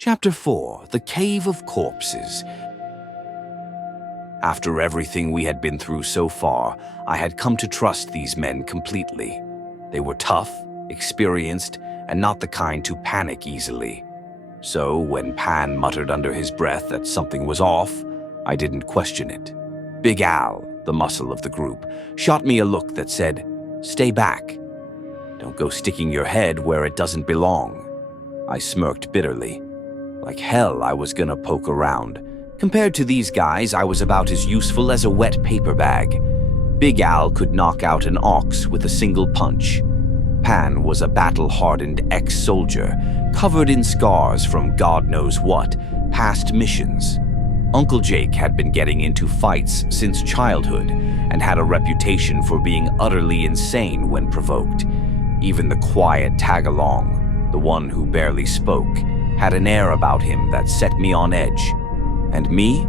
Chapter 4: The Cave of Corpses. After everything we had been through so far, I had come to trust these men completely. They were tough, experienced, and not the kind to panic easily. So when Pan muttered under his breath that something was off, I didn't question it. Big Al, the muscle of the group, shot me a look that said, "Stay back. Don't go sticking your head where it doesn't belong." I smirked bitterly. Like hell I was gonna poke around. Compared to these guys, I was about as useful as a wet paper bag. Big Al could knock out an ox with a single punch. Pan was a battle-hardened ex-soldier, covered in scars from God knows what, past missions. Uncle Jake had been getting into fights since childhood and had a reputation for being utterly insane when provoked. Even the quiet tag-along, the one who barely spoke, had an air about him that set me on edge. And me?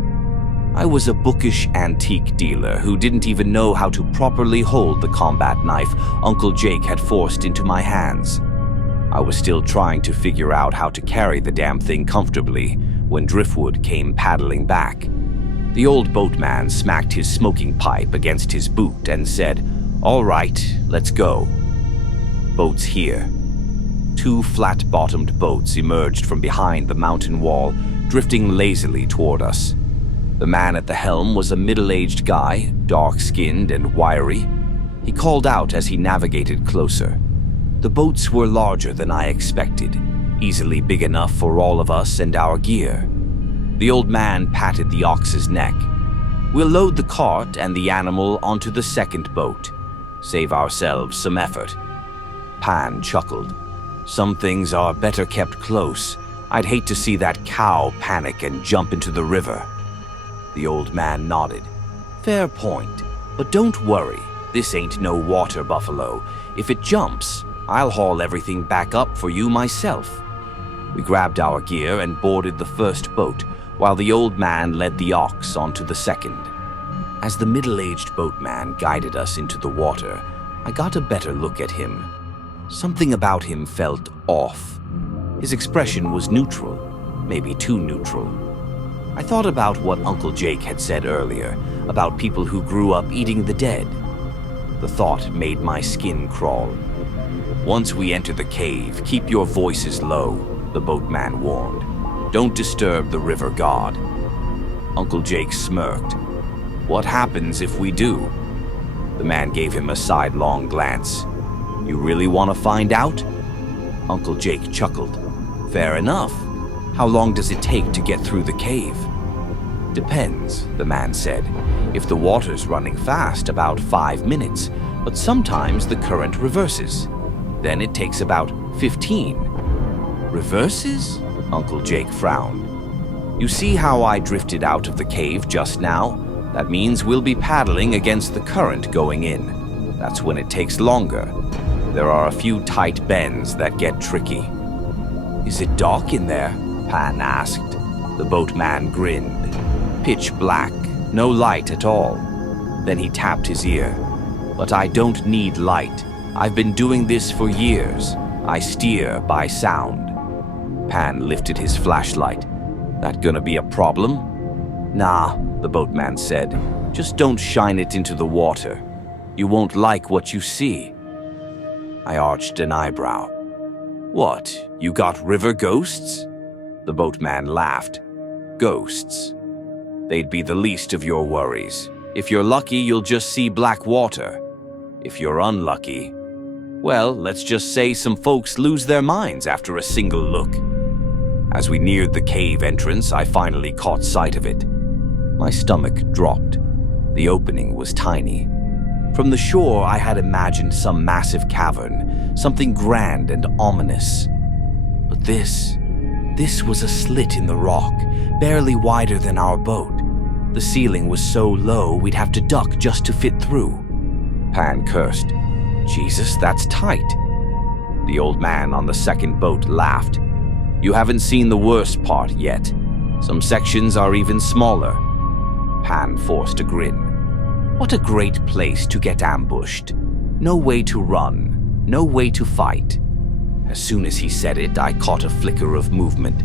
I was a bookish antique dealer who didn't even know how to properly hold the combat knife Uncle Jake had forced into my hands. I was still trying to figure out how to carry the damn thing comfortably when Driftwood came paddling back. The old boatman smacked his smoking pipe against his boot and said, "All right, let's go." Boats here. Two flat-bottomed boats emerged from behind the mountain wall, drifting lazily toward us. The man at the helm was a middle-aged guy, dark-skinned and wiry. He called out as he navigated closer. The boats were larger than I expected, easily big enough for all of us and our gear. The old man patted the ox's neck. "We'll load the cart and the animal onto the second boat. Save ourselves some effort." Pan chuckled. "Some things are better kept close. I'd hate to see that cow panic and jump into the river." The old man nodded. "Fair point, but don't worry. This ain't no water buffalo. If it jumps, I'll haul everything back up for you myself." We grabbed our gear and boarded the first boat, while the old man led the ox onto the second. As the middle-aged boatman guided us into the water, I got a better look at him. Something about him felt off. His expression was neutral, maybe too neutral. I thought about what Uncle Jake had said earlier, about people who grew up eating the dead. The thought made my skin crawl. "Once we enter the cave, keep your voices low," the boatman warned. "Don't disturb the river god." Uncle Jake smirked. "What happens if we do?" The man gave him a sidelong glance. "You really want to find out?" Uncle Jake chuckled. "Fair enough. How long does it take to get through the cave?" "Depends," the man said. "If the water's running fast, about 5 minutes, but sometimes the current reverses. Then it takes about 15. "Reverses?" Uncle Jake frowned. "You see how I drifted out of the cave just now? That means we'll be paddling against the current going in. That's when it takes longer. There are a few tight bends that get tricky." "Is it dark in there?" Pan asked. The boatman grinned. "Pitch black, no light at all." Then he tapped his ear. "But I don't need light. I've been doing this for years. I steer by sound." Pan lifted his flashlight. "That gonna be a problem?" "Nah," the boatman said. "Just don't shine it into the water. You won't like what you see." I arched an eyebrow. "What, you got river ghosts?" The boatman laughed. "Ghosts? They'd be the least of your worries. If you're lucky, you'll just see black water. If you're unlucky, well, let's just say some folks lose their minds after a single look." As we neared the cave entrance, I finally caught sight of it. My stomach dropped. The opening was tiny. From the shore, I had imagined some massive cavern, something grand and ominous. But this was a slit in the rock, barely wider than our boat. The ceiling was so low we'd have to duck just to fit through. Pan cursed. "Jesus, that's tight." The old man on the second boat laughed. "You haven't seen the worst part yet. Some sections are even smaller." Pan forced a grin. What a great place to get ambushed. No way to run, no way to fight. As soon as he said it, I caught a flicker of movement.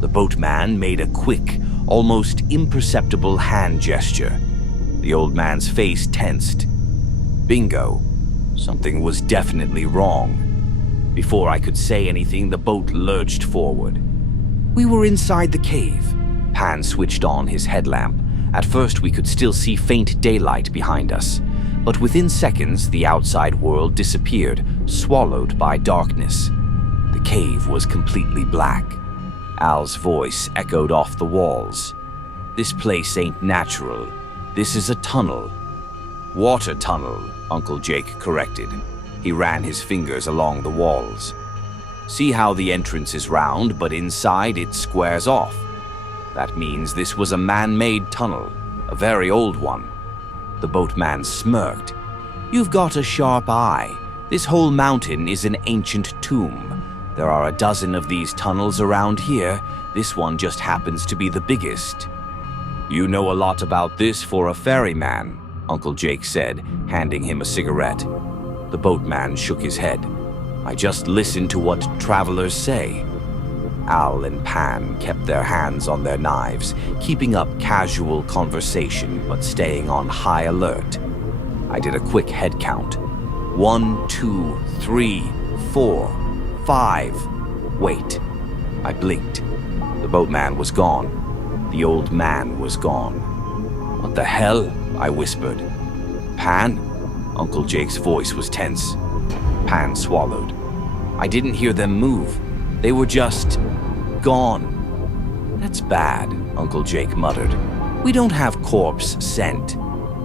The boatman made a quick, almost imperceptible hand gesture. The old man's face tensed. Bingo. Something was definitely wrong. Before I could say anything, the boat lurched forward. We were inside the cave. Pan switched on his headlamp. At first, we could still see faint daylight behind us, but within seconds, the outside world disappeared, swallowed by darkness. The cave was completely black. Al's voice echoed off the walls. "This place ain't natural. This is a tunnel." "Water tunnel," Uncle Jake corrected. He ran his fingers along the walls. "See how the entrance is round, but inside it squares off. That means this was a man-made tunnel, a very old one." The boatman smirked. "You've got a sharp eye. This whole mountain is an ancient tomb. There are a dozen of these tunnels around here. This one just happens to be the biggest." "You know a lot about this for a ferryman," Uncle Jake said, handing him a cigarette. The boatman shook his head. "I just listen to what travelers say." Al and Pan kept their hands on their knives, keeping up casual conversation but staying on high alert. I did a quick head count. 1, 2, 3, 4, 5. Wait. I blinked. The boatman was gone. The old man was gone. "What the hell?" I whispered. "Pan?" Uncle Jake's voice was tense. Pan swallowed. "I didn't hear them move. They were just gone." "That's bad," Uncle Jake muttered. "We don't have corpse scent.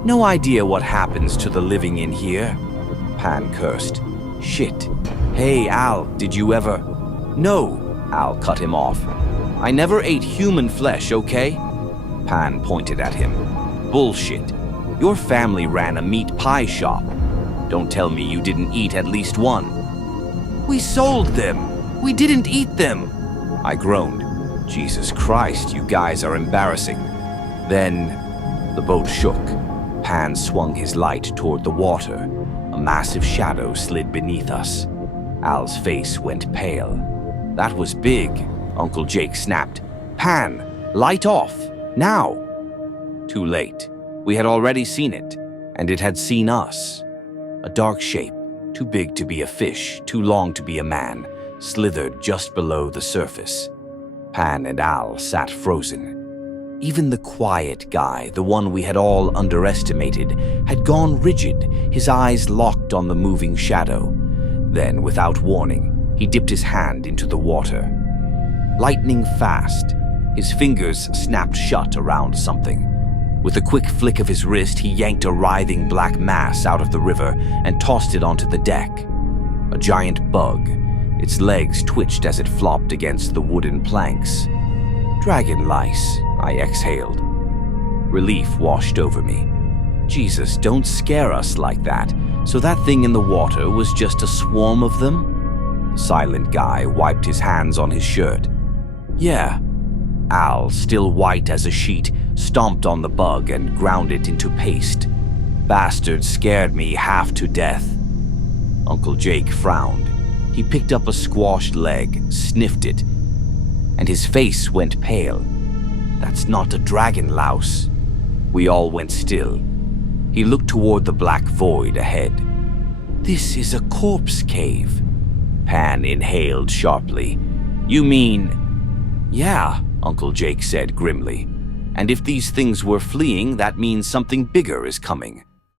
No idea what happens to the living in here." Pan cursed. "Shit. Hey, Al, did you ever—" "No," Al cut him off. "I never ate human flesh, okay?" Pan pointed at him. "Bullshit. Your family ran a meat pie shop. Don't tell me you didn't eat at least one." "We sold them. We didn't eat them." I groaned. "Jesus Christ, you guys are embarrassing." Then the boat shook. Pan swung his light toward the water. A massive shadow slid beneath us. Al's face went pale. "That was big," Uncle Jake snapped. "Pan, light off, now." Too late. We had already seen it, and it had seen us. A dark shape, too big to be a fish, too long to be a man, slithered just below the surface. Pan and Al sat frozen. Even the quiet guy, the one we had all underestimated, had gone rigid, his eyes locked on the moving shadow. Then, without warning, he dipped his hand into the water. Lightning fast, his fingers snapped shut around something. With a quick flick of his wrist, he yanked a writhing black mass out of the river and tossed it onto the deck. A giant bug. Its legs twitched as it flopped against the wooden planks. "Dragon lice," I exhaled. Relief washed over me. "Jesus, don't scare us like that. So that thing in the water was just a swarm of them?" The silent guy wiped his hands on his shirt. "Yeah." Al, still white as a sheet, stomped on the bug and ground it into paste. "Bastard scared me half to death." Uncle Jake frowned. He picked up a squashed leg, sniffed it, and his face went pale. "That's not a dragon louse." We all went still. He looked toward the black void ahead. "This is a corpse cave." Pan inhaled sharply. "You mean—" "Yeah," Uncle Jake said grimly. "And if these things were fleeing, that means something bigger is coming."